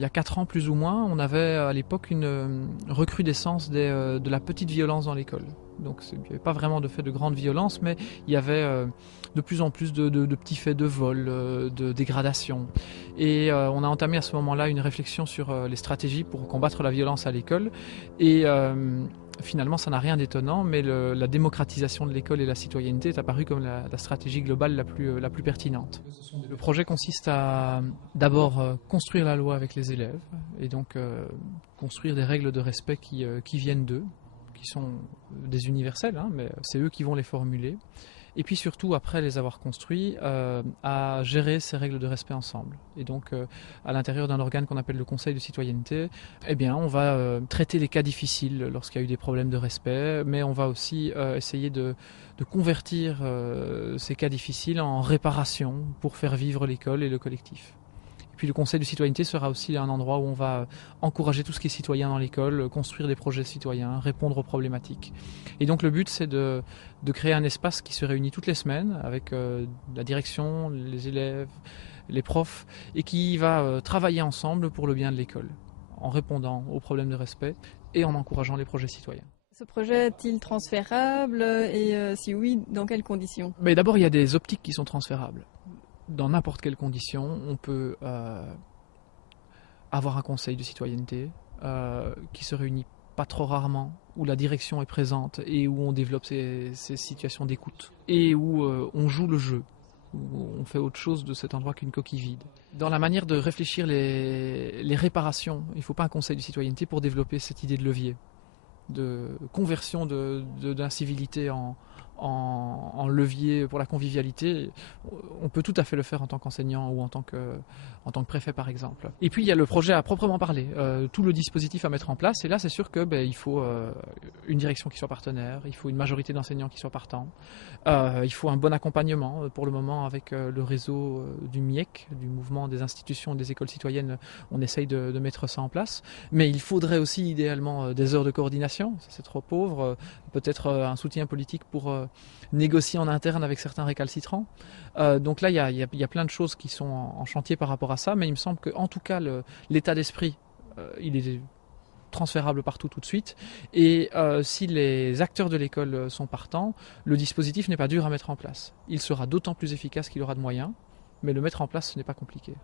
Il y a 4 ans plus ou moins, on avait à l'époque une recrudescence de la petite violence dans l'école. Donc il n'y avait pas vraiment de fait de grande violence, mais il y avait de plus en plus de petits faits de vol, de dégradation. Et on a entamé à ce moment-là une réflexion sur les stratégies pour combattre la violence à l'école. Et finalement, ça n'a rien d'étonnant, mais la démocratisation de l'école et la citoyenneté est apparue comme la stratégie globale la plus pertinente. Le projet consiste à d'abord construire la loi avec les élèves et donc construire des règles de respect qui viennent d'eux, qui sont des universels, hein, mais c'est eux qui vont les formuler. Et puis surtout, après les avoir construits, à gérer ces règles de respect ensemble. Et donc, à l'intérieur d'un organe qu'on appelle le Conseil de citoyenneté, eh bien, on va traiter les cas difficiles lorsqu'il y a eu des problèmes de respect, mais on va aussi essayer de convertir ces cas difficiles en réparation pour faire vivre l'école et le collectif. Et puis le Conseil de citoyenneté sera aussi un endroit où on va encourager tout ce qui est citoyen dans l'école, construire des projets citoyens, répondre aux problématiques. Et donc le but c'est de créer un espace qui se réunit toutes les semaines avec la direction, les élèves, les profs, et qui va travailler ensemble pour le bien de l'école, en répondant aux problèmes de respect et en encourageant les projets citoyens. Ce projet est-il transférable et si oui, dans quelles conditions? Mais d'abord il y a des optiques qui sont transférables. Dans n'importe quelle condition, on peut avoir un conseil de citoyenneté qui se réunit pas trop rarement, où la direction est présente et où on développe ces situations d'écoute et où on joue le jeu, où on fait autre chose de cet endroit qu'une coquille vide. Dans la manière de réfléchir les réparations, il ne faut pas un conseil de citoyenneté pour développer cette idée de levier, de conversion d'incivilité en levier pour la convivialité. On peut tout à fait le faire en tant qu'enseignant ou en tant que préfet par exemple. Et puis il y a le projet à proprement parler, tout le dispositif à mettre en place, et là c'est sûr que il faut une direction qui soit partenaire, il faut une majorité d'enseignants qui soient partants, il faut un bon accompagnement. Pour le moment avec le réseau du MIEC, du mouvement des institutions et des écoles citoyennes, on essaye de mettre ça en place, mais il faudrait aussi idéalement des heures de coordination, ça c'est trop pauvre, peut-être un soutien politique pour négocier en interne avec certains récalcitrants. Donc là, il y a plein de choses qui sont en chantier par rapport à ça, mais il me semble qu'en tout cas, l'état d'esprit, il est transférable partout tout de suite. Et si les acteurs de l'école sont partants, le dispositif n'est pas dur à mettre en place. Il sera d'autant plus efficace qu'il aura de moyens, mais le mettre en place, ce n'est pas compliqué.